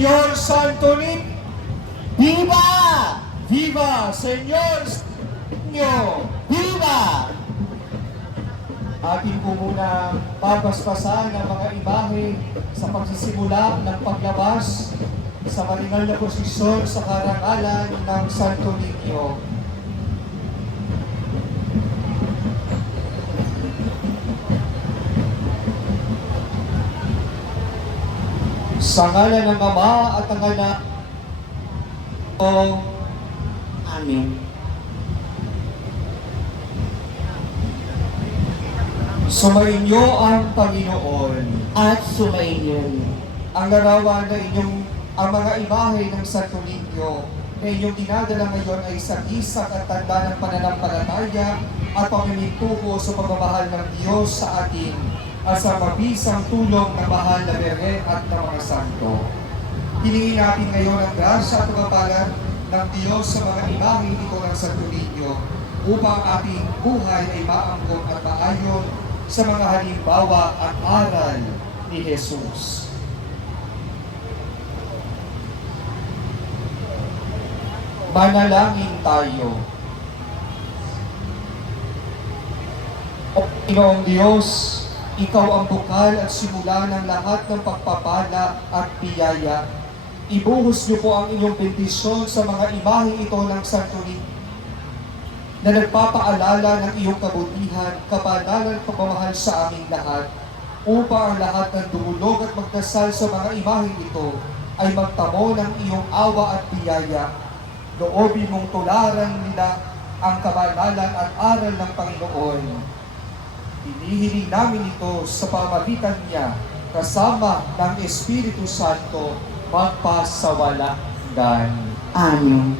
Señor Santo Niño. Viva! Viva, Señor Niño. Viva! Atin po muna papaspasan ang mga imahe sa pagsisimula ng paglabas sa maringal na prosesyon sa karangalan ng Santo Niño. Sa ngalan ng Ama at ng Anak, Amen. sumainyo ang Panginoon. At sumainyo. Ang larawan na ang mga imahe ng Santo Niño na inyong dinadala ngayon ay sa isak at tanda ng pananampalataya at pamimintuho sa pagmamahal ng Diyos sa atin at sa mabisang tulong ng mahal na Birhen at ng mga santo. Hilingin natin ngayon ang grasya at pagpapalat ng Diyos sa mga imahe ito ng Santo Niño upang ating buhay ay maangkop at maayon sa mga halimbawa at aral ni Jesus. Manalangin tayo. O Panginoong Diyos, Ikaw ang bukal at simula ng lahat ng pagpapala at biyaya. Ibuhos niyo po ang inyong bendisyon sa mga imahe ito ng Santo Niño na nagpapaalala ng iyong kabutihan, kabanalan at pagmamahal sa aming lahat, upang ang lahat ng dumulog at magdasal sa mga imahe ito ay magtamo ng iyong awa at biyaya. Loobin mong tularan nila ang kabanalan at aral ng Panginoon. Hinihiling namin ito sa pamamagitan niya kasama ng Espiritu Santo magpasawalang hanggan. Amen.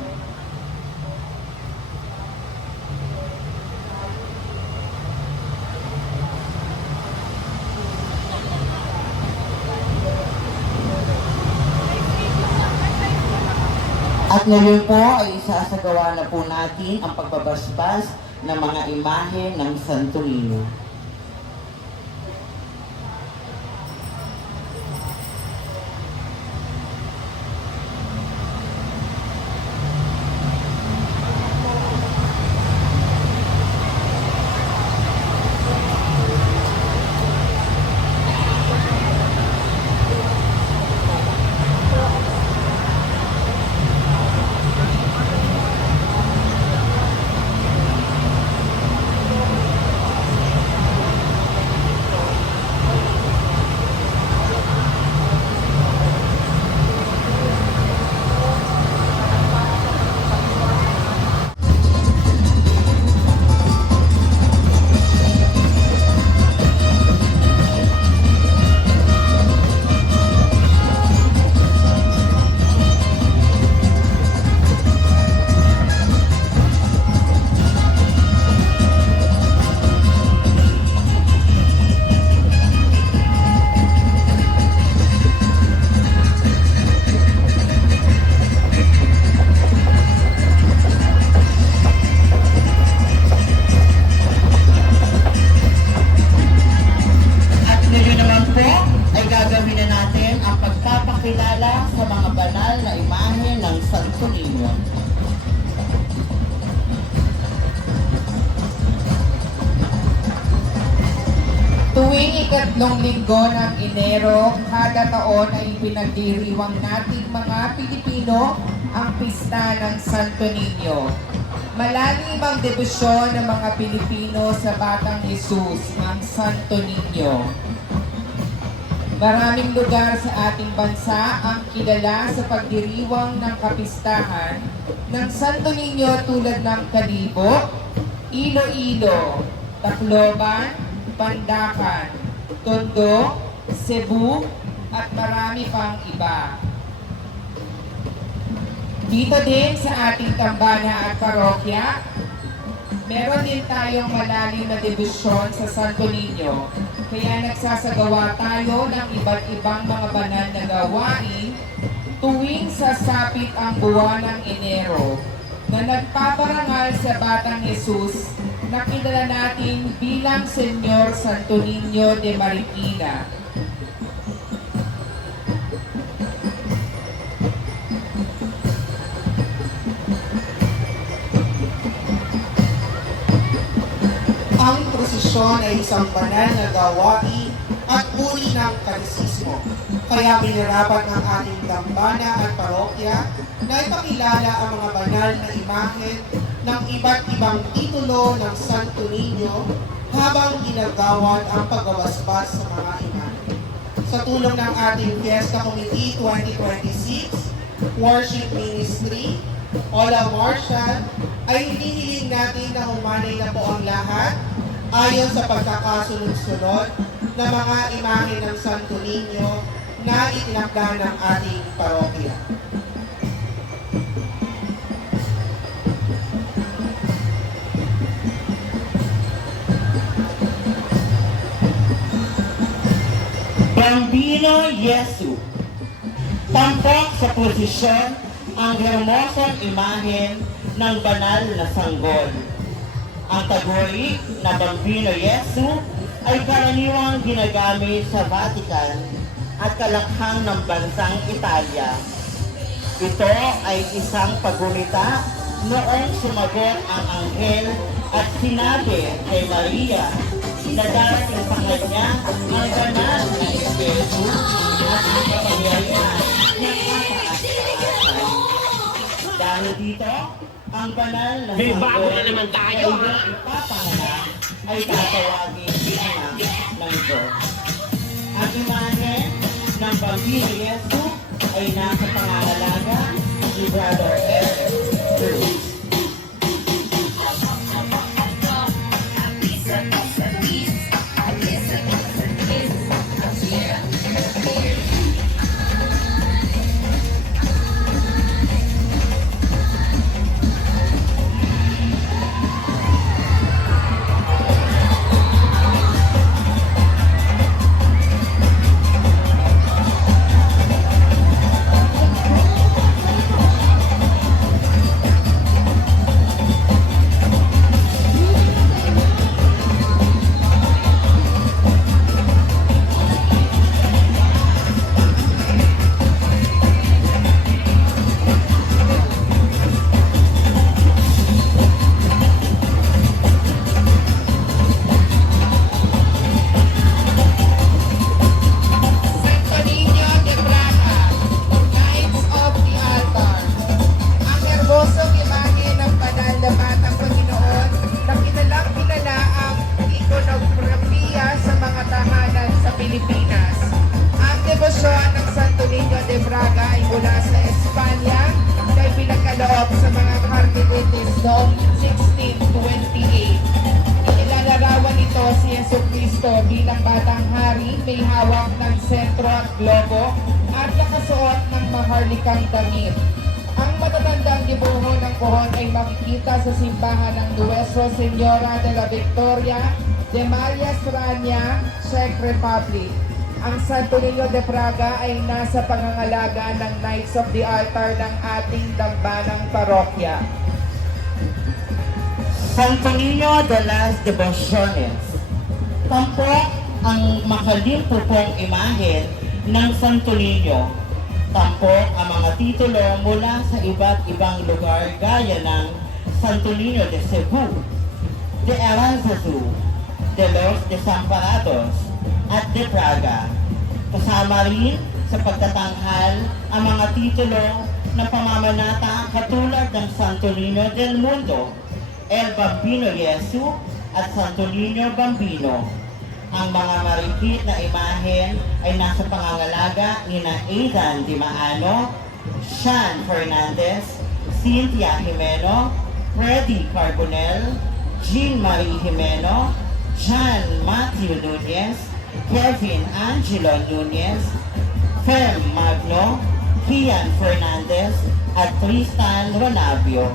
At ngayon po ay isasagawa na po natin ang pagbabasbas ng mga imahe ng Santo Niño. Sa mga banal na imahe ng Santo Niño. Tuwing ikatlong linggo ng Enero, kada taon ay pinagdiriwang nating mga Pilipino ang pista ng Santo Niño. Malalim ang debosyon ng mga Pilipino sa Batang Jesus, ang Santo Niño. Maraming lugar sa ating bansa ang kilala sa pagdiriwang ng kapistahan ng Santo Niño tulad ng Kalibo, Iloilo, Tacloban, Pandacan, Tondo, Cebu, at marami pang iba. Dito din sa ating tambana at parokya, meron din tayong malalim na debosyon sa Santo Niño. Kaya nagsasagawa tayo ng iba't ibang mga banal na gawain tuwing sasapit ang buwan ng Enero na nagpaparangal sa Batang Jesus na kilala natin bilang Senyor Santo Niño de Marikina. prosesyon ay isang banal na gawain at uri ng karisismo. Kaya minarapat ng ating dambana at parokya na ipakilala ang mga banal na imahen ng iba't ibang titulo ng Santo Niño habang ginagawad ang pagbabasbas sa mga imahen. Sa tulong ng ating Fiesta Committee 2026, Worship Ministry, Ola Marshall, ay hinihiling natin na humanay na po ang lahat ayon sa pagkakasunod-sunod na mga imahe ng Santo Niño na itinakda ng ating parokya. Bambino Yesu. Tampok sa posisyon ang hermosong imahen ng banal na sanggol. Ang taguri na Bambino Yesu ay karaniwang ginagamit sa Vatican at kalakhang ng bansang Italia. Ito ay isang paggunita noong sumagot ang anghel at sinabi kay Maria na darating sa kanya ang banal na Espiritu at ang kapangyarihan ng kataas-taasan. Dahil dito, ang banal na May bago sanggol na naman tayo, na ha? iyong ipapanganak ay tatawagin anak ng Diyos. Ang imahe ng Bambino Yesu ay nasa pangangalaga ni Brother Eric Cruz. Santo Niño de Braga, Knights of the Altar. Ang herbosong imahe ng banal na batang Panginoon na kilalang kilala ang ikonografiya sa mga tahanan sa Pilipinas. Ang debosyon ng Santo Niño de Braga ay mula sa Espanya na pinagkaloob sa mga Carmelites noong 1628. Ilalarawan nito si Jesucristo bilang batang hari, may hawak ng sentro at globo at nakasuot ng maharlikang damit. Ang matatandang dibuho ng pohon ay makikita sa simbahan ng Nuestra Señora de la Victoria de Maria Srania, Czech Republic. Ang Santo Niño de Braga ay nasa pangangalaga ng Knights of the Altar ng ating dambanang parokya. Santo Niño de las Devociones. Tampok ang makalimpupong imahen ng Santo Niño. Tampok ang mga titulo mula sa iba't ibang lugar gaya ng Santo Niño de Cebu, de Aranzazu, de los Desamparados, at de Praga. Kasama rin sa pagtatanghal ang mga titulo ng pamamanata katulad ng Santo Niño del Mundo, El Bambino Yesu at Santo Niño Bambino. Ang mga marikit na imahen ay nasa pangangalaga ni na Aidan Di Maano, Sean Fernandez, Cynthia Jimeno, Freddy Carbonell, Jean Marie Jimeno, John Matthew Nunez, Kevin Angelo Nunez, Fem Magno, Kian Fernandez, at Tristan Ronabio.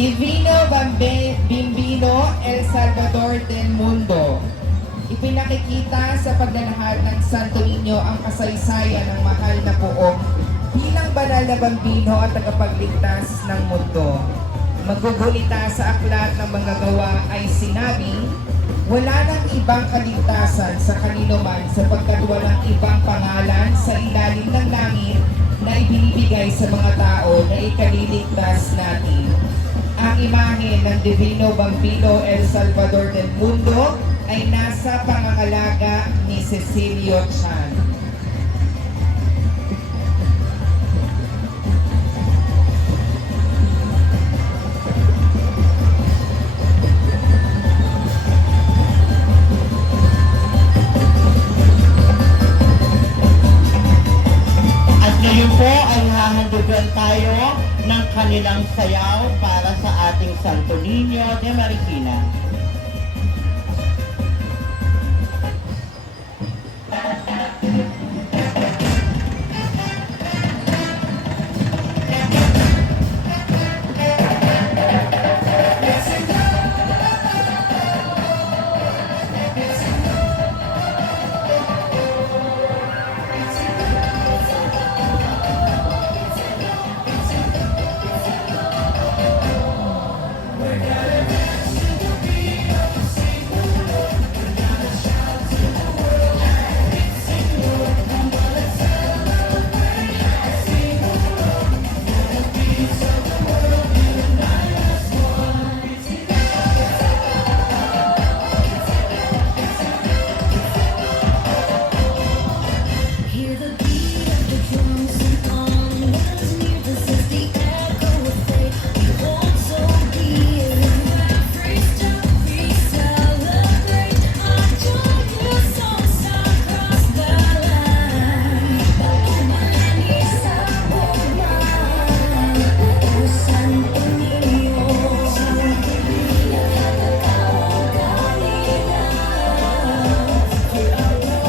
Divino Bambino El Salvador del Mundo. Ipinakikita sa paglalahad ng Santo Niño ang kasaysayan ng mahal na poong bilang banal na bambino at tagapagligtas ng mundo. Magugulita sa aklat ng mga gawa ay sinabing, wala nang ibang kaligtasan sa kanino man sapagkat walang ibang pangalan sa ilalim ng langit na ibinibigay sa mga tao na ikaliligtas natin. Ang imahe ng Divino Bambino El Salvador del Mundo ay nasa pangangalaga ni Cecilio Chan. At ngayon po ay hahandugan tayo ng kanilang sayaw para sa ating Santo Niño de Marikina. Hear the beat of the drums and on wells near the says the echo of faith. We hold so dear. Freestyle, we celebrate our joyous songs across the line. Mani sa pagmamahal, o Santo Niño. Nakakatawang kalinaw. You're our world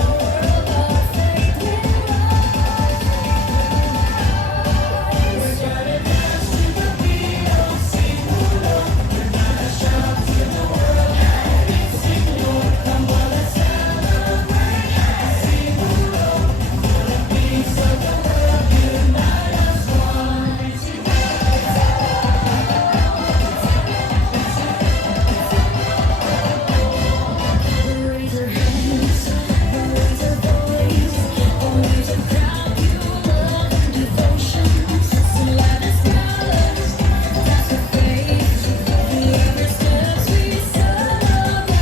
of faith with raise our hands, raise our voice, only to crowd you love and devotion. So let us brothers, that's our faith. In every steps we celebrate.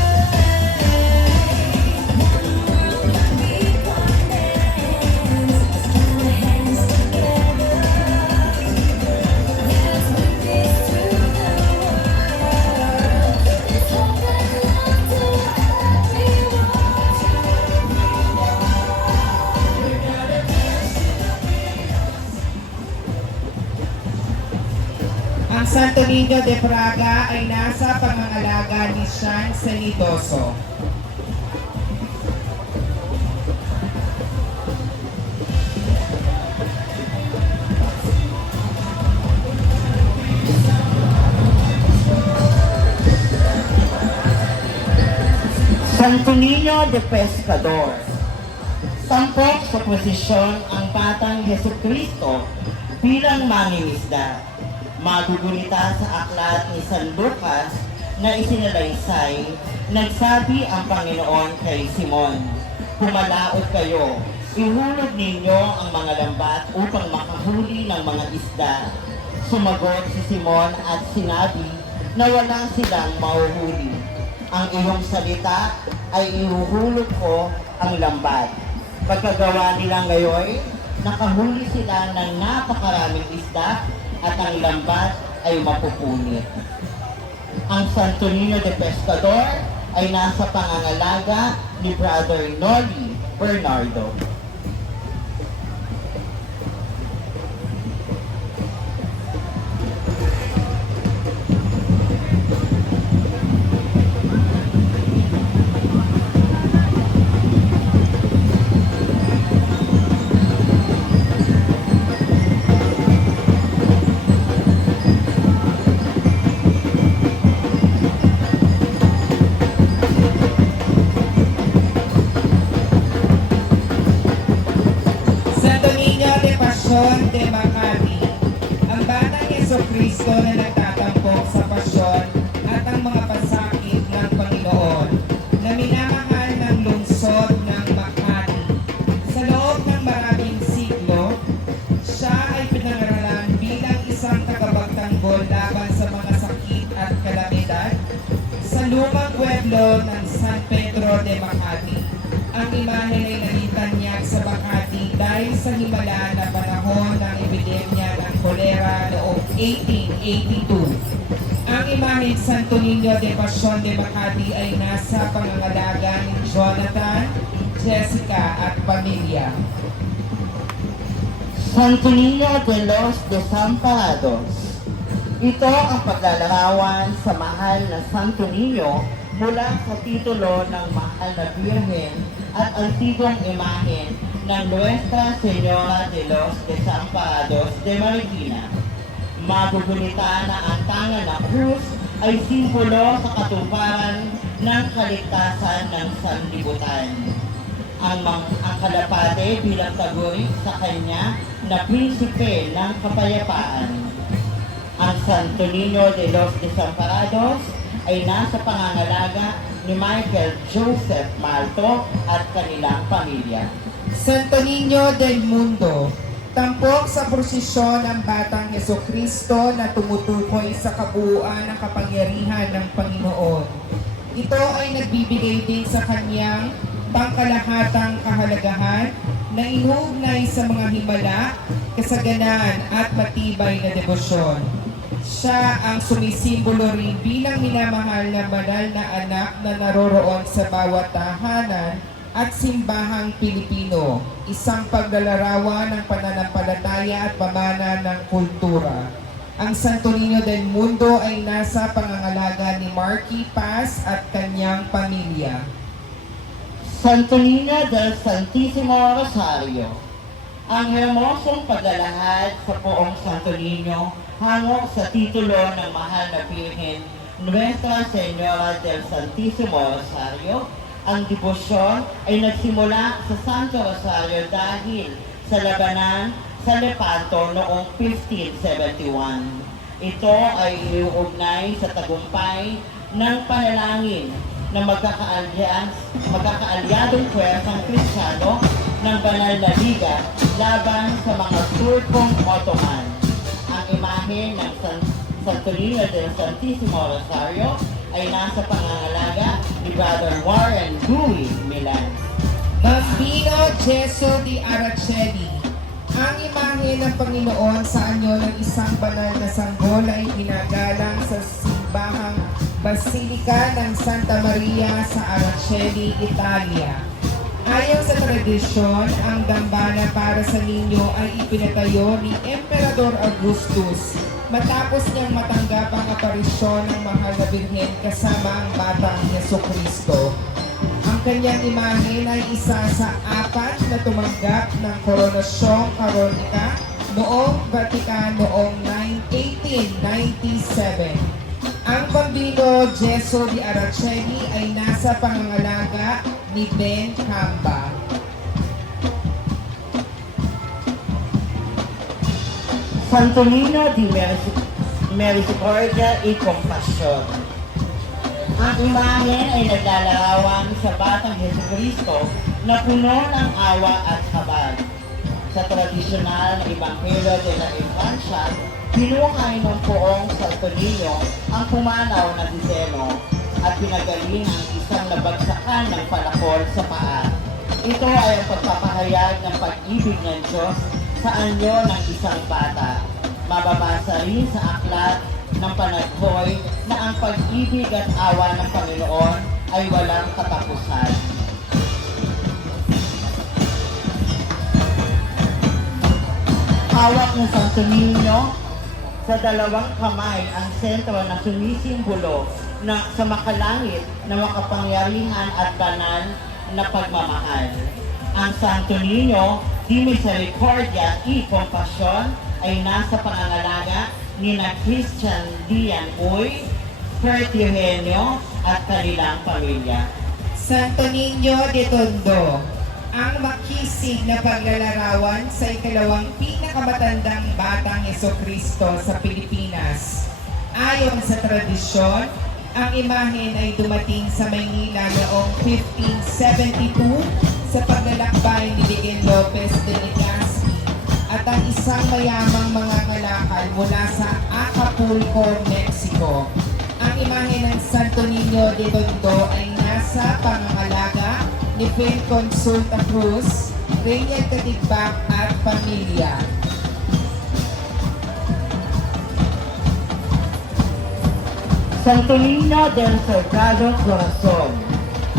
One world, one beat, one dance. Join our hands together. Let's bring peace to the world. Let's hope and love to everyone. Ang Santo Niño de Praga ay nasa pangangalaga ni Sean Cenidoso. Santo Niño de Pescador. Tampok sa posisyon ang batang Jesucristo bilang mangingisda. Magugunita sa aklat ni San Lucas na isinalaysay, nagsabi ang Panginoon kay Simon, "Humalaot kayo, ihulog ninyo ang mga lambat upang makahuli ng mga isda." Sumagot si Simon at sinabi na wala silang mahuhuli. Ang iyong salita ay ihuhulog ko ang lambat. Pagkagawa nila ngayon, nakahuli sila ng napakaraming isda at ang lambat ay mapupunit. Ang Santo Niño de Pescador ay nasa pangangalaga ni Brother Noli Bernardo. Santo Niño de Pasyon de Makati, ang batang Jesucristo na nagtatampok sa pasyon at ang mga pasakit ng Panginoon na minamahal ng lungsod ng Makati. Sa loob ng maraming siglo, siya ay pinangaralan bilang isang tagapagtanggol laban sa mga sakit templo ng San Pedro de Makati. Ang imahe ay nalitanyag sa Makati dahil sa himala na panahon ng epidemya ng kolera noong 1882. Ang imahe Santo Niño de Pasion de Makati ay nasa pangangalaga ni Jonathan, Jessica at pamilya. Santo Niño de los Desamparados. Ito ang paglalarawan sa mahal na Santo Niño mula sa titulo ng mahal na Birhen at antigong imahen ng Nuestra Señora de los Desamparados de Marikina. Magugunita na ang tangan ng krus ay simbolo sa katuparan ng kaligtasan ng sanlibutan. Ang kalapate bilang taguri sa kanya na prinsipe ng kapayapaan. Ang Santo Niño de los Desamparados ay nasa pangangalaga ni Michael Joseph Malto at kanilang pamilya. Santo Niño del Mundo, tampok sa prosesyon ng Batang Jesucristo na tumutukoy sa kabuuan ng kapangyarihan ng Panginoon. Ito ay nagbibigay din sa kanyang pangkalahatang kahalagahan na inuugnay sa mga himala, kasaganaan at matibay na debosyon. Siya ang sumisimbolo rin bilang minamahal na banal na anak na naroroon sa bawat tahanan at simbahang Pilipino, isang paglalarawan ng pananampalataya at pamana ng kultura. Ang Santo Niño del Mundo ay nasa pangangalaga ni Marky Paz at kanyang pamilya. Santo Niño del Santissimo Rosario. Ang hermosong paglalahad sa poong Santo Niño hango sa titulo ng mahal na Birhen, Nuestra Señora del Santissimo Rosario. Ang debosyon ay nagsimula sa Santo Rosario dahil sa labanan sa Lepanto noong 1571. Ito ay iuugnay sa tagumpay ng panalangin na magkakaalyadong pwersang Kristiyano ng Banal na Liga laban sa mga Turkong Ottoman. Ang imahe ng Santo Niño del Santissimo Rosario ay nasa pangangalaga ni Brother Warren Dewey Milan. Bambino Jesu di Araceli. Ang imahe ng Panginoon sa anyo ng isang banal na sanggol ay ginagalang sa simbahang Basilika ng Santa Maria sa Araceli, Italia. Ayon sa tradisyon, ang dambana para sa ninyo ay ipinatayo ni Emperador Augustus matapos niyang matanggap ang aparisyon ng mahal na Birhen kasama ang Batang Jesucristo. Ang kanyang imahe ay isa sa apat na tumanggap ng koronasyong kanonika noong Vatican noong 1897. Ang Bambino Jesu di Araceli ay nasa pangangalaga ni Ben Camba. Santo Niño di Misericordia y Compasión. Ang imahe ay naglalarawan sa Batang Jesucristo na puno ng awa at habag. Sa tradisyonal na Ebanghelyo de la Infancia, pinukay ng poong Santo Niño ang pumanaw na diseno at pinagaling ang isang nabagsakan ng palakol sa paa. Ito ay ang pagpapahayag ng pag-ibig ng Diyos sa anyo ng isang bata. Mababasa rin sa aklat ng Panaghoy na ang pag-ibig at awa ng Panginoon ay walang katapusan. Hawak ng Santo Niño sa dalawang kamay ang sentro na sumisimbolo na sa makalangit na makapangyarihan at banal na pagmamahal. Ang Santo Niño di Misericordia y Compasión ay nasa pangangalaga ni na Christian Dian Uy, Kurt Eugenio at kanilang pamilya. Santo Niño de Tondo, ang makisig na paglalarawan sa ikalawang pinakamatandang Batang Jesucristo sa Pilipinas. Ayon sa tradisyon, ang imahen ay dumating sa Maynila noong 1572 sa paglalakbay ni Miguel Lopez de Legazpi at ang isang mayamang mga ngalakal mula sa Acapulco, Mexico. Ang imahe ng Santo Niño de Tondo ay nasa pangangalaga ni Queen Consulta Cruz, Reyna Katigbak at pamilya. Santo Niño del Sagrado Corazon.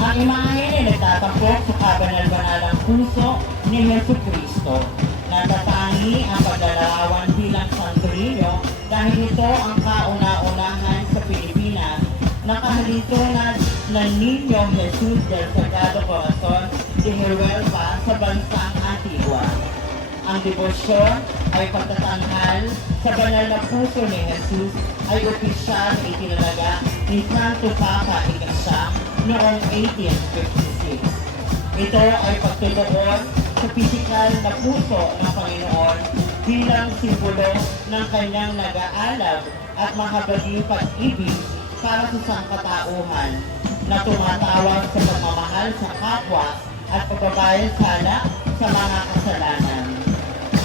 Ang imahe ay nagtatampok sa kabanal-banalang puso ni Jesucristo. Natatangi ang paglalarawan bilang Santo Niño dahil ito ang kauna-unahan sa Pilipinas na kahalintulad ng Niño Jesus del Sagrado Corazon de Huelva sa bansang Antigua. Ang debosyon ay pagtatanghal sa banal na puso ni Jesus ay opisyal na itinalaga ni Santo Papa Ikasyam noong 1856. Ito ay pagtutuon sa pisikal na puso ng Panginoon bilang simbolo ng kanyang nag-aalab at mahabaging pag-ibig para sa sangkatauhan na tumatawag sa pagmamahal sa kapwa at pagbabayad sala sa mga kasalanan.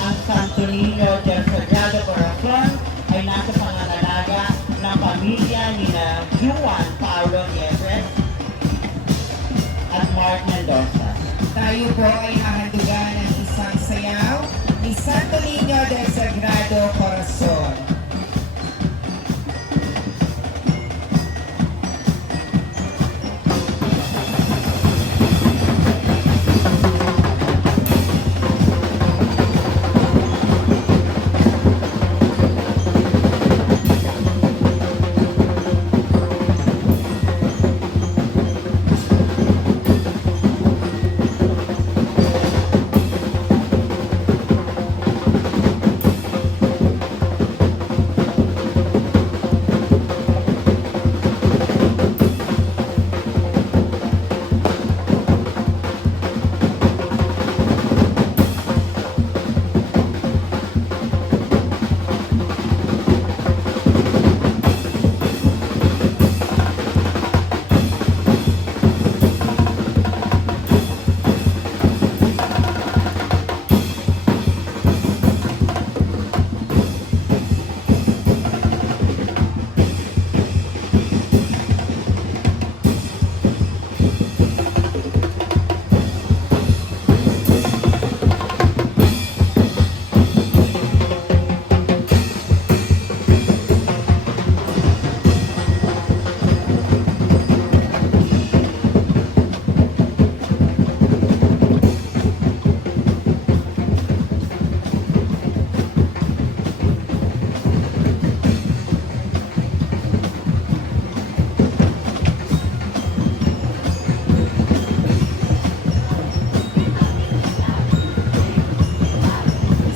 Ang Santo Niño del Sagrado Corazon ay nasa pangangalaga ng pamilya ni na Juan Paulo Nieves at Mark Mendoza. Tayo po ay hahandugan ng isang sayaw ni Santo Niño del Sagrado Corazon.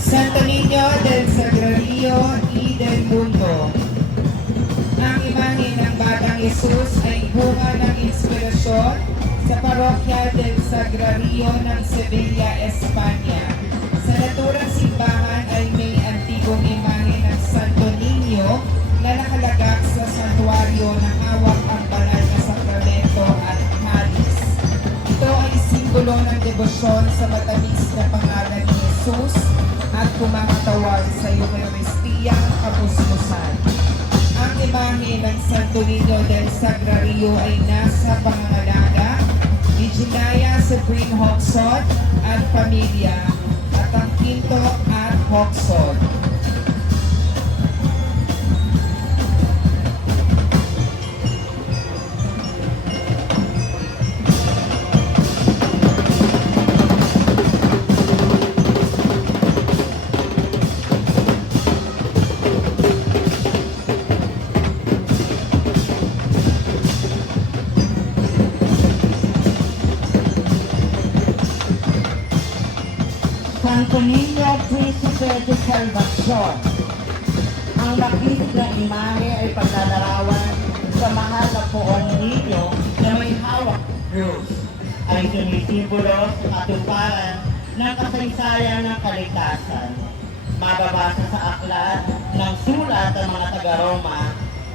Santo Niño del Sagrario y del Mundo. Ang imahe ng Batang Jesus ay bunga ng inspirasyon sa parokya del Sagrario ng Sevilla, Espanya. Sa naturang simbahan ay may antigong imahe ng Santo Niño na nakalagak sa santuario na hawak ang banal na sakramento at halis. Ito ay simbolo ng debosyon sa matamis na pangalan ni Jesus at kumakatawag sa Eukaristiyang kapuspusan. Ang imahe ng Santo Niño del Sagrario ay nasa pangangalaga ni Ginaya Supreme Hoxod at pamilya at ang Quinto at Hoxod. Santo Niño Príncipe de Salvacion. Ang nakisig na imahe ay paglalarawan sa mahal na poong ninyo na may hawak krus. Ay sumisimbolo sa katuparan ng kasaysayan ng kaligtasan. Mababasa sa aklat ng sulat ng mga taga-Roma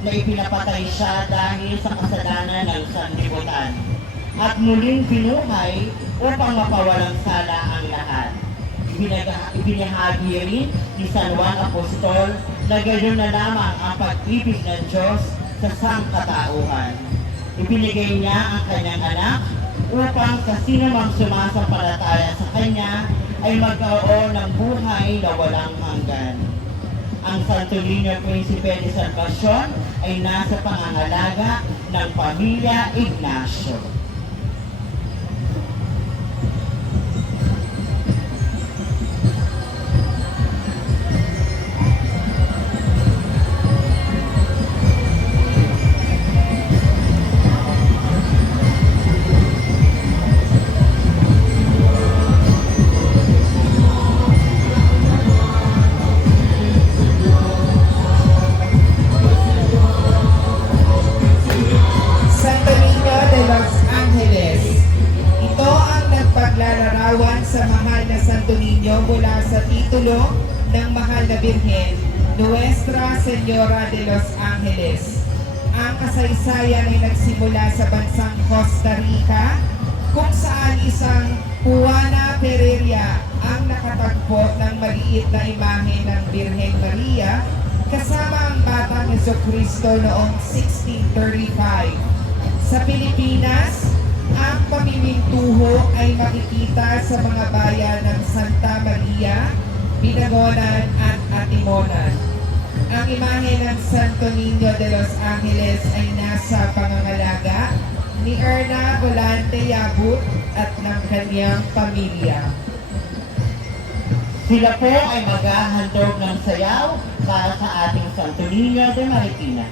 na ipinapatay siya dahil sa kasalanan ng sanlibutan at muling binuhay upang mapawalang sala ang lahat. Ibinahagi rin ni San Juan Apostol na gayon na lamang ang pag-ibig ng Diyos sa sangkatauhan. Ibinigay niya ang kanyang anak upang sa sinumang sumasampalataya sa kanya ay magkaroon ng buhay na walang hanggan. Ang Santo Niño Príncipe de Salvacion ay nasa pangangalaga ng Pamilya Ignacio. Santo Niño de Los Angeles. Ito ang nagpaglalarawan sa mahal na Santo Niño mula sa titulo ng mahal na Birhen, Nuestra Señora de Los Angeles. Ang kasaysayan ay nagsimula sa bansang Costa Rica, kung saan isang Juana Pereira ang nakatagpo ng maliit na imahe ng Birhen Maria kasama ang batang Jesucristo noong 1635. Sa Pilipinas, ang pamimintuho ay makikita sa mga bayan ng Santa Maria, Binangonan at Atimonan. Ang imahe ng Santo Niño de Los Angeles ay nasa pangangalaga ni Erna Volante Yabut at ng kanyang pamilya. Sila po ay maghahandog ng sayaw para sa ating Santo Niño de Marikina.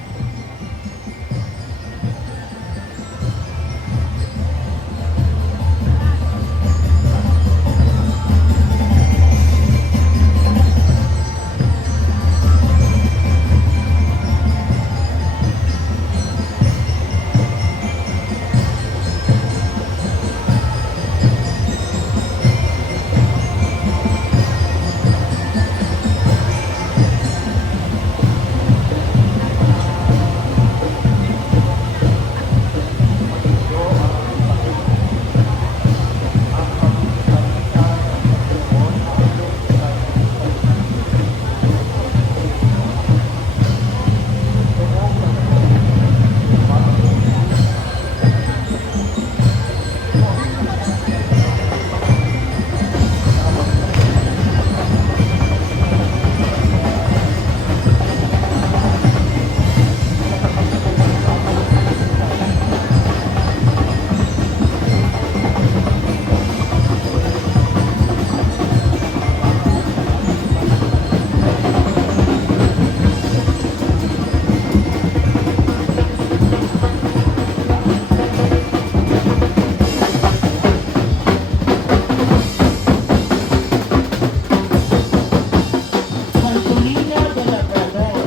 Santo Niño de Labrador.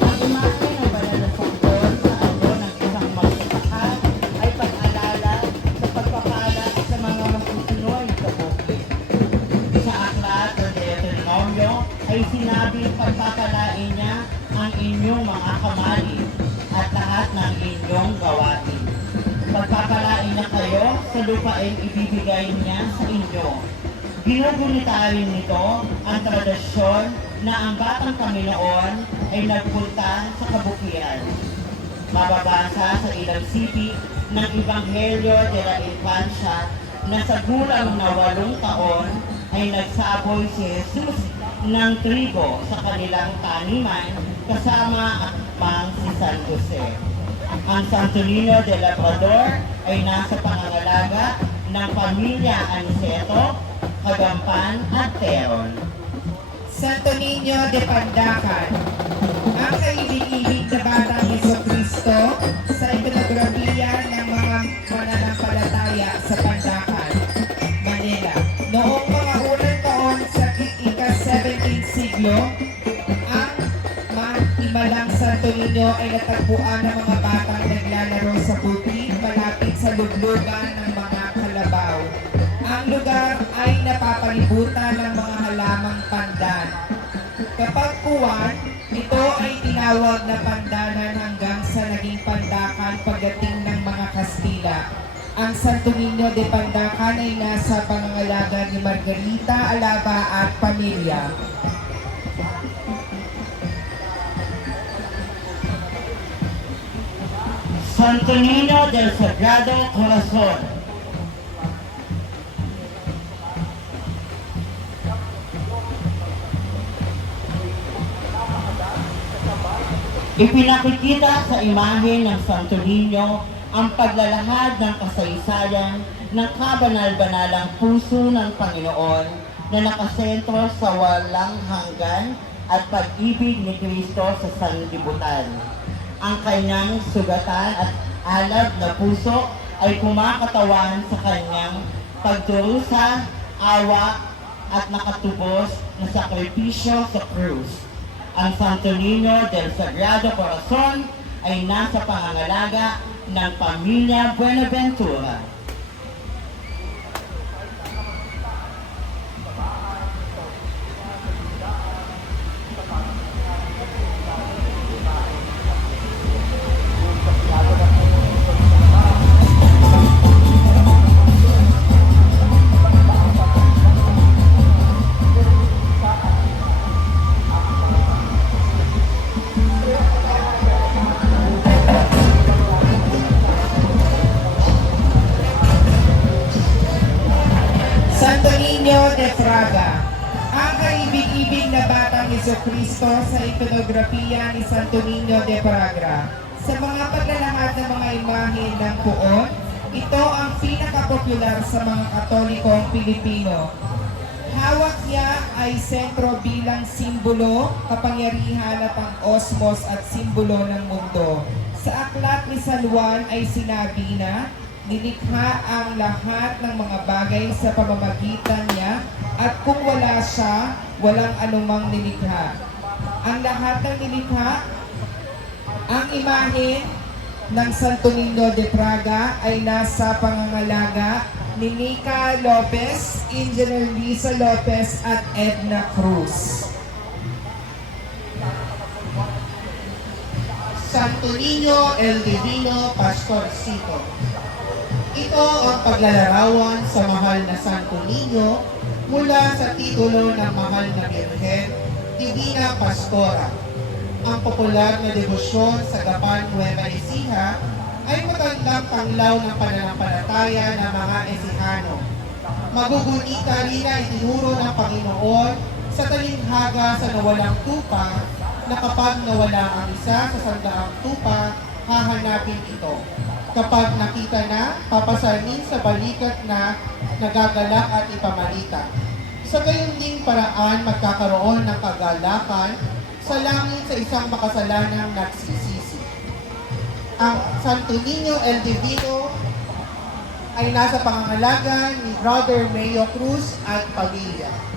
Ang imahe ng banal na sanggol sa anyo ng isang magsasaka ay pag-alala sa pagpapala sa mga masusunod sa bukid. Sa aklat ng Deuteronomio ay sinabing pagpapalain niya ang inyong mga kamali at lahat ng inyong gawain. Pagpapalain na kayo sa lupain ibibigay niya sa inyo. Ginugunita rin nito ang tradisyon na ang batang Panginoon ay nagpunta sa kabukiran. Mababasa sa ilang sipi ng Ebanghelyo de la Infancia na sa gulang na 8 taon ay nagsaboy si Jesus ng trigo sa kanilang taniman kasama ang si San Jose. Ang Santo Niño de Labrador ay nasa pangangalaga ng pamilya Aniceto, Kagampan at Teron. Santo Niño de Pandacan. Ang kaibig-ibig na batang Jesucristo sa ikonografiya ng mga mananampalataya sa Pandacan, Manila. Noong mga unang taon sa ika-17 siglo, ang himalang Santo Niño ay natagpuan ng mga batang naglalaro sa bukid malapit sa luglugan ng mga kalabaw. Ang lugar ay napapalibutan ng mga halamang pandan. Kapag uwan, ito ay tinawag na pandanan hanggang sa naging pandakan pagdating ng mga Kastila. Ang Santo Niño de Pandacan ay nasa pangangalaga ni Margarita Alaba at pamilya. Santo Niño del Sagrado Corazon. Ipinakikita sa imahe ng Santo Niño ang paglalahad ng kasaysayan ng kabanal-banalang puso ng Panginoon na nakasentro sa walang hanggan at pag-ibig ni Kristo sa sanlibutan. Ang kanyang sugatan at alab na puso ay kumakatawan sa kanyang pagdurusa, awa at nakatubos na sakripisyo sa krus. Ang Santo Niño del Sagrado Corazon ay nasa pangangalaga ng Pamilya Buenaventura. Santo Niño de Praga, ang kaibig-ibig na batang Jesucristo sa ikonografiya ni Santo Niño de Praga. Sa mga paglalahad ng mga imahe ng puon, ito ang pinakapopular sa mga Katolikong Pilipino. Hawak niya ay sentro bilang simbolo, kapangyarihan at ang osmos at simbolo ng mundo. Sa aklat ni San Juan ay sinabi na, nilikha ang lahat ng mga bagay sa pamamagitan niya at kung wala siya, walang anumang nilikha. Ang lahat ng nilikha, ang imahe ng Santo Niño de Praga ay nasa pangangalaga ni Nica Lopez, Engineer Lisa Lopez at Edna Cruz. Santo Niño El Divino Pastorcito. Ito ang paglalarawan sa mahal na Santo Niño mula sa titulo ng mahal na Birhen, Divina Pastora. Ang popular na debosyon sa Gapan Nueva Ecija ay matandang panglaw ng pananampalataya ng mga Ecijano. Magugunita rin na itinuro ng Panginoon sa talinghaga sa nawalang tupa na kapag nawala ang isa sa sandaang tupa, hahanapin ito. Kapag nakita na, papasanin sa balikat na nagagalak at ipamalita. Sa gayon ding paraan, magkakaroon ng kagalakan sa langit sa isang makasalanang nagsisisi. Ang Santo Niño El Divino ay nasa pangangalaga ni Brother Mayo Cruz at pamilya.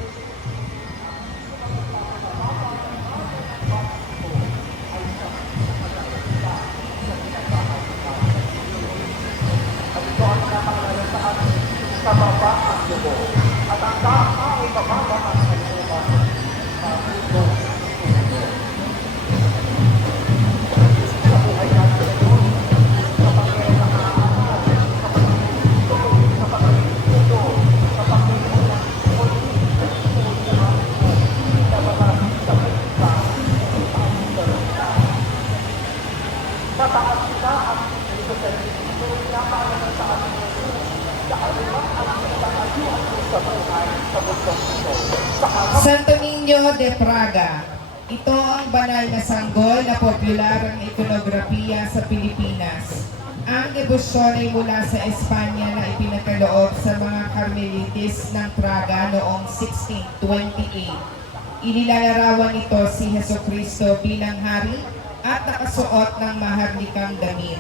Santo Niño de Praga. Ito ang banal na sanggol na popular ang ikonografiya sa Pilipinas. Ang debosyon ay mula sa Espanya na ipinagkaloob sa mga Carmelites ng Praga noong 1628. Inilalarawan ito si Jesucristo bilang hari at nakasuot ng maharlikang damit.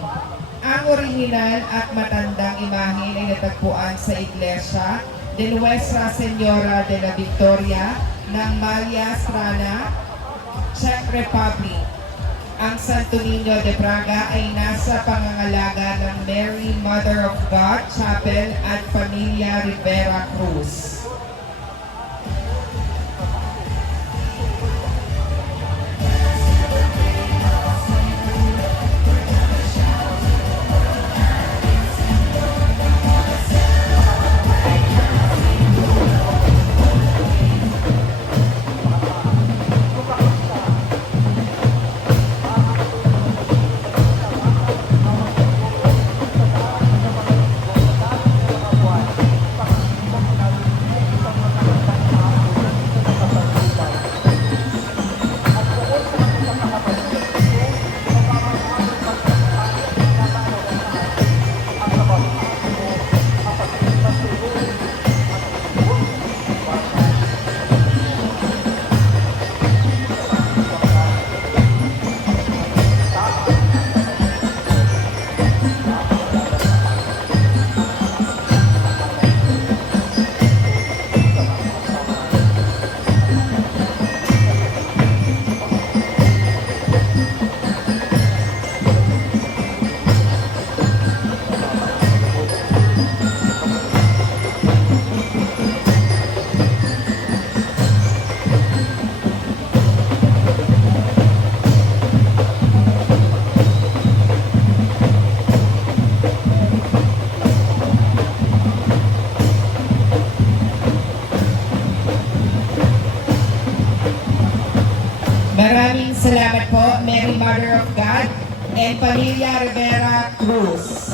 Ang orihinal at matandang imahe ay natagpuan sa Iglesia de Nuestra Señora de la Victoria ng Malia Strana, Czech Republic. Ang Santo Niño de Praga ay nasa pangangalaga ng Mary Mother of God Chapel at Pamilya Rivera Cruz. Mother of God, and Pamilya Rivera Cruz.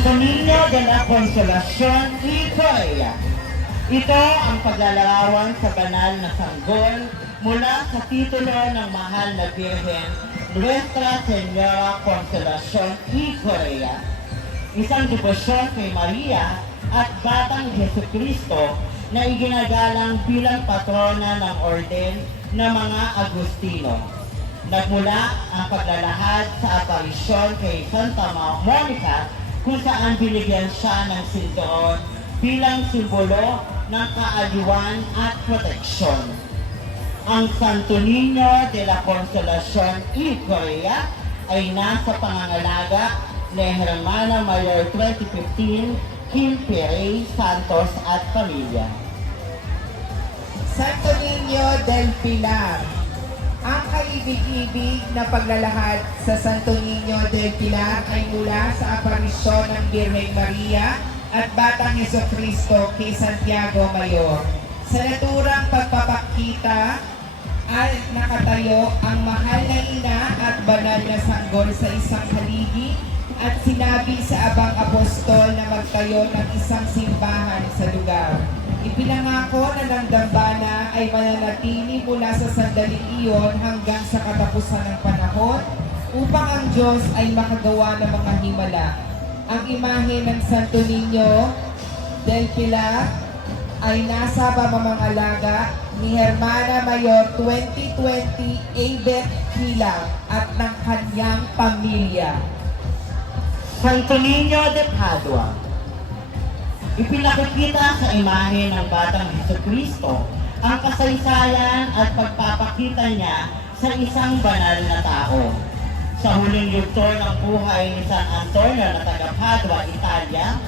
Santo Niño de la Consolación y Corea. Ito ang paglalarawan sa banal na sanggol mula sa titulo ng mahal na Birhen, Nuestra Señora Consolación y Corea. Isang debosyon kay Maria at Batang Jesucristo na iginagalang bilang patrona ng orden ng mga Agustino. Nagmula ang paglalahad sa aparisyon kay Santa Monica kung saan binigyan siya ng sinturon bilang simbolo ng kaaliwan at proteksyon. Ang Santo Niño de la Consolación y Corea ay nasa pangangalaga ni Hermana Mayor 2015, Kim Perey Santos at pamilya. Santo Niño del Pilar. Ang kaibig-ibig na paglalahad sa Santo Niño del Pilar ay mula sa aparisyon ng Birheng Maria at Batang Jesucristo kay Santiago Mayor. Sa naturang pagpapakita ay nakatayo ang mahal na ina at banal na sanggol sa isang haligi at sinabi sa abang apostol na magtayo ng isang simbahan sa lugar. Ipinangako na ng dambana ay mananatili mula sa sandaling iyon hanggang sa katapusan ng panahon upang ang Diyos ay makagawa ng mga himala. Ang imahe ng Santo Niño del Pilar ay nasa pamamangalaga ni Hermana Mayor 2020 Abet Hilang at ng kanyang pamilya. Santo Niño de Padua. Ipinakikita sa imahe ng Batang Jesucristo ang kasaysayan at pagpapakita niya sa isang banal na tao. Sa huling yugto ng buhay ni San Antonio na taga Padua, Italia,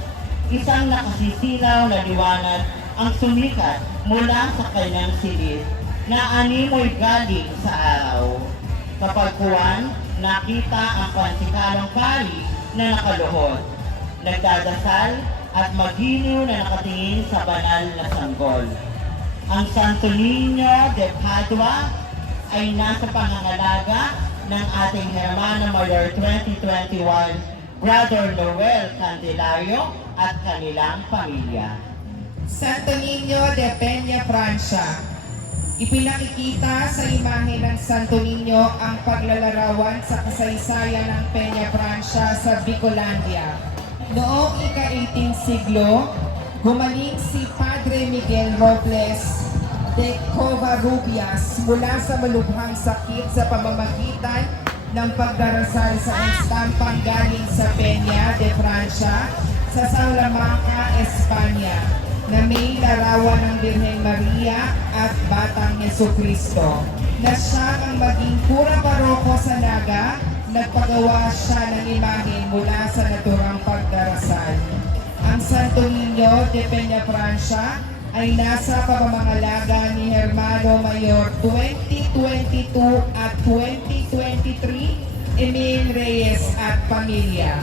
isang nakasisilaw na liwanag ang sumikat mula sa kanyang silid na animoy galing sa araw. Kapagkuhan, nakita ang pansikalang pari na nakaluhod, nagdadasal at magiliw na nakatingin sa banal na sanggol. Ang Santo Niño de Padua ay nasa pangangalaga ng ating Hermana Mayor 2021, Brother Noel Candelario at kanilang pamilya. Santo Niño de Peña, Francia. Ipinakikita sa imahe ng Santo Niño ang paglalarawan sa kasaysayan ng Peña, Francia sa Bicolandia. Noong ika-18 siglo, gumaling si Padre Miguel Robles de Covarrubias mula sa malubhang sakit sa pamamagitan ng pagdarasal sa estampang galing sa Peña de Francia sa Salamanca, Espanya, na may larawan ng Birhen Maria at Batang Jesucristo. Na siya ang maging pura paroko sa Naga, nagpagawa siya ng imahe mula sa naturang pagdarasal. Ang Santo Niño de Peña, Francia ay nasa pamamangalaga ni Hermano Mayor 2022 at 2023, Emil Reyes at pamilya.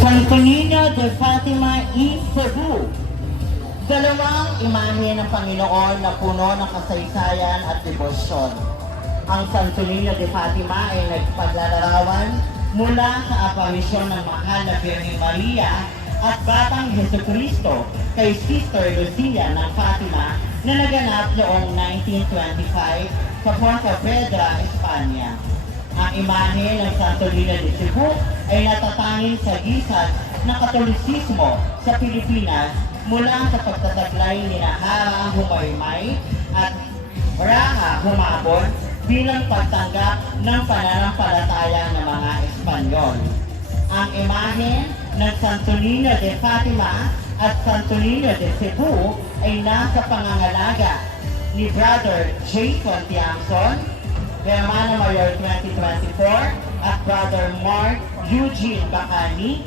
Santo Niño de Fatima y Cebu. Dalawang imahe ng Panginoon na puno ng kasaysayan at debosyon. Ang Santo Niño de Fatima ay nagpaglalarawan mula sa aparisyon ng mahal na Birhen Maria at Batang Jesucristo kay Sister Lucia ng Fatima na naganap noong 1925 sa Pontevedra, Espanya. Ang imahe ng Santo Niño de Cebu ay natatanging sa gisag ng Katolisismo sa Pilipinas mula sa pagtataglay ni Hara Humaymay at Raha Humabon bilang pagtanggap ng pananampalataya ng mga Espanyol. Ang imahe ng Santo Niño de Fatima at Santo Niño de Cebu ay nasa pangangalaga ni Brother Jason Tiangson, Hermana Mayor 2024, at Brother Mark Eugene Bacani,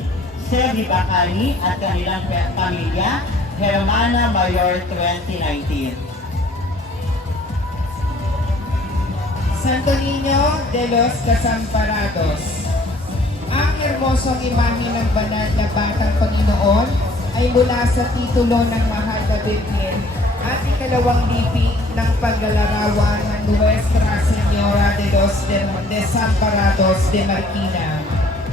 Sebi Bacani at kanilang pamilya, Hermana Mayor 2019. Santo Niño de los Desamparados. Ang hermosong imahe ng banal na Batang Panginoon ay mula sa titulo ng Mahal na Birhen at ikalawang lipi ng paglalarawan ng Nuestra Señora de los Desamparados de Marikina.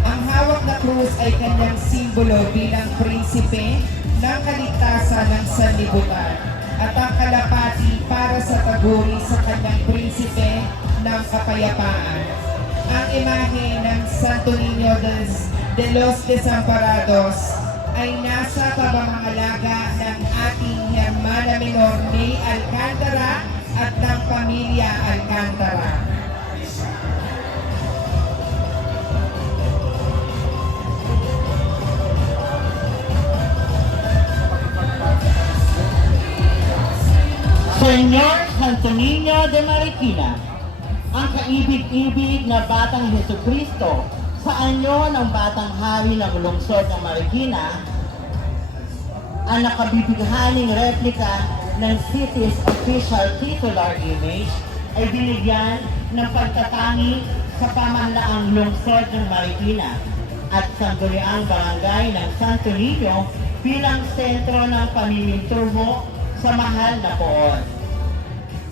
Ang hawak na krus ay kanyang simbolo bilang prinsipe ng kaligtasan ng sanlibutan at ang kalapati para sa taguri sa kanyang prinsipe ng kapayapaan. Ang imahe ng Santo Niño de los Desamparados ay nasa pamamahalaga ng ating Hermana Menor May Alcantara at ng pamilya Alcantara. Señor Santo Niño de Marikina, ang kaibig-ibig na Batang Jesucristo sa anyo ng Batang Hari ng lungsod ng Marikina, ang nakabibighaning replika ng city's official titular image ay binigyan ng pagtatangi sa pamahalaang lungsod ng Marikina at sangguniang barangay ng Santo Niño bilang sentro ng pamiminturbo sa mahal na poon.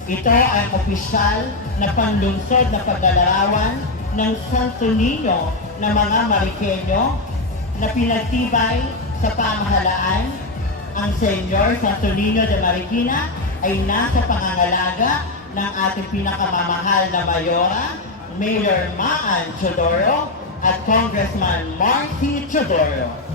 Ito ay opisyal na panlungsod na paglalarawan ng Santo Niño ng mga Marikeño na pinagtibay sa pamahalaan. Ang Senyor Santo Niño de Marikina ay nasa pangangalaga ng ating pinakamamahal na Mayora, Mayor Maan Chodoro at Congressman Marcy Chodoro.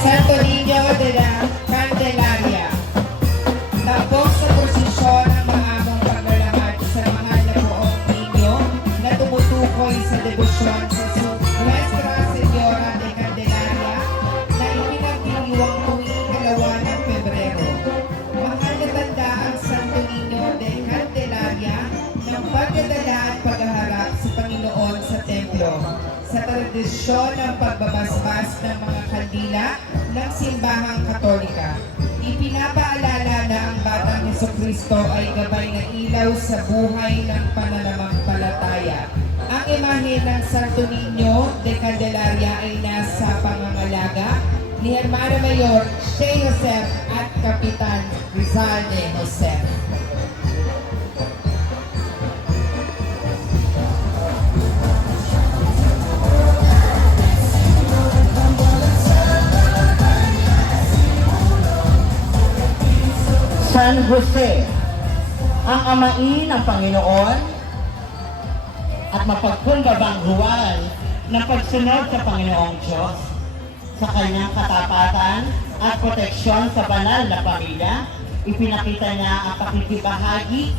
Santo Niño de la Candelaria. Tapos sa prosesyon ng maamong paglalakad sa mahal na poong ninyo na tumutukoy sa debosyon sa Nuestra Señora de Candelaria na ipinagdiriwang tuwing 2 ng Pebrero. Mahal na tanda ang Santo Niño de Candelaria ng pagdadala at paghaharap sa Panginoon sa templo sa tradisyon ng pagbabasbas ng mga kandila ng simbahang Katolika. Ipinapaalala na ang Batang Jesucristo ay gabay na ilaw sa buhay ng pananampalataya. Ang imahe ng Santo Niño de Candelaria ay nasa pangangalaga ni Hermana Mayor Shea Josep at Kapitan Rizal de Josep. San Jose, ang amain ng Panginoon at mapagkumbabang huwaran ng pagsunod sa Panginoong Diyos sa kanyang katapatan at proteksyon sa banal na pamilya, ipinakita niya ang pakikibahagi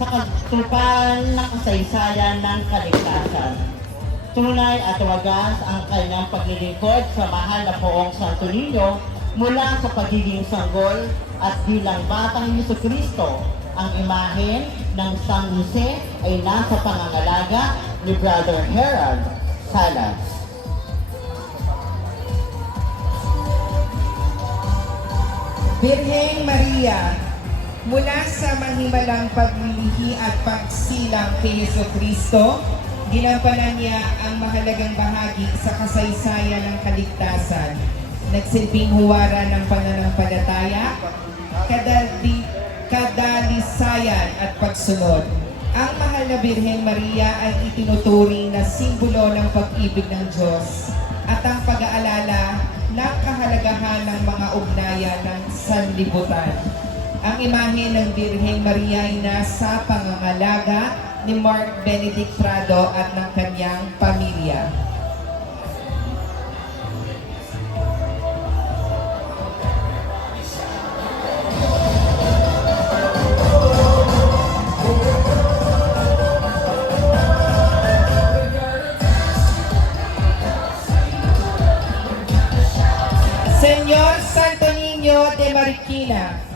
sa katuparan ng kasaysayan ng kaligtasan. Tunay at wagas ang kanyang paglilingkod sa mahal na poong Santo Niño mula sa pagiging sanggol at bilang Batang Jesucristo. Ang imahe ng San Jose ay nasa pangangalaga ni Brother Gerald Salas. Birheng Maria, mula sa mahimalang paglilihi at pagsilang kay Jesucristo, ginampanan niya ang mahalagang bahagi sa kasaysayan ng kaligtasan. Nagsilbing huwaran ng pananampalataya, kadalisayan at pagsunod. Ang mahal na Birheng Maria ay itinuturing na simbolo ng pag-ibig ng Diyos at ang pag-aalala ng kahalagahan ng mga ugnayan ng sanlibutan. Ang imahe ng Birheng Maria ay nasa pangangalaga ni Mark Benedict Prado at ng kanyang pamilya. Señor Santo Niño de Marikina,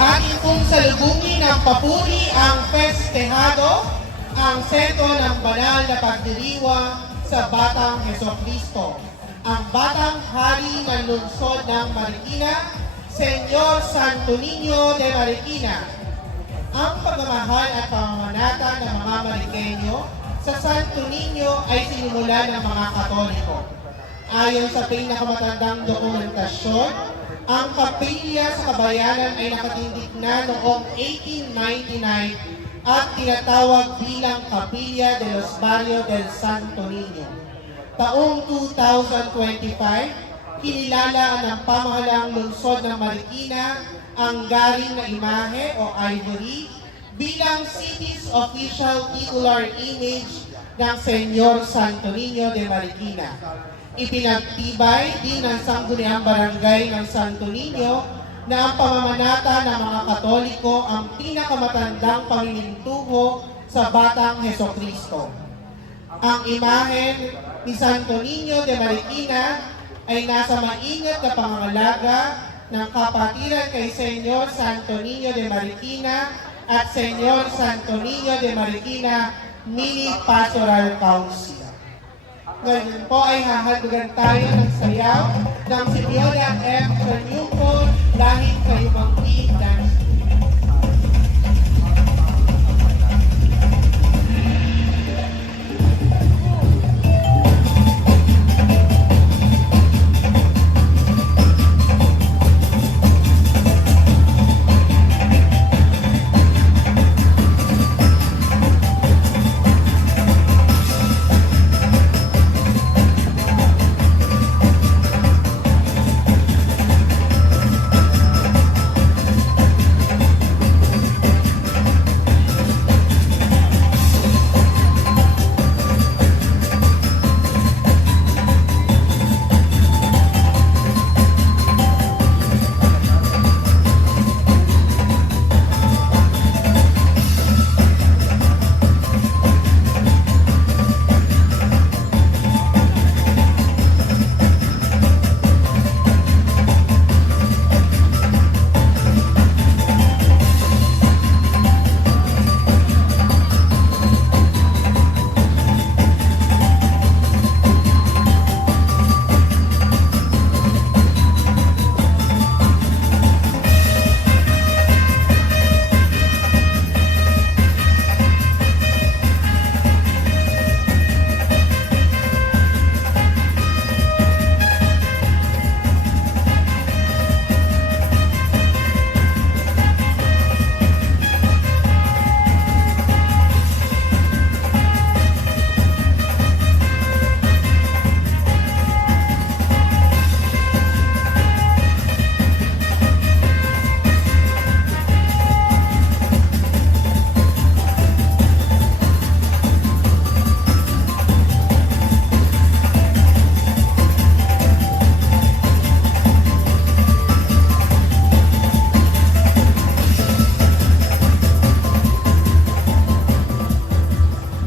Atin pong salubungin ng papuri ang festehado, ang sentro ng banal na pagdiriwang sa Batang Hesukristo, ang Batang Hari ng Lungsod ng Marikina, Senyor Santo Niño de Marikina. Ang pagmamahal at pamamanata ng mga Marikenyo sa Santo Niño ay sinimula ng mga Katoliko. Ayon sa pinakamatandang dokumentasyon, ang kapilya sa kabayanan ay nakatindig na noong 1899 at tinatawag bilang Kapilya de los Barrios del Santo Niño. Taong 2025, kinilala ng pamahalang lungsod ng Marikina ang galing na imahe o ivory bilang city's official titular image ng Senyor Santo Niño de Marikina. Ipinagtibay din ng Sangguniang Barangay ng Santo Niño na ang pamamanata ng mga Katoliko ang pinakamatandang paminintuho sa Batang Hesukristo. Ang imahe ni Santo Niño de Marikina ay nasa maingat na pangangalaga ng kapatiran kay Senyor Santo Niño de Marikina at Senyor Santo Niño de Marikina Mini Pastoral Council. Ngayon po ay hahagdagan tayo ng sayaw ng si Viola F. Sanyuko dahil kayo mag-team dance.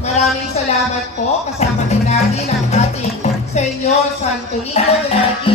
Maraming salamat po. Kasama din natin ang ating Senyor Santo Niño de Marikina.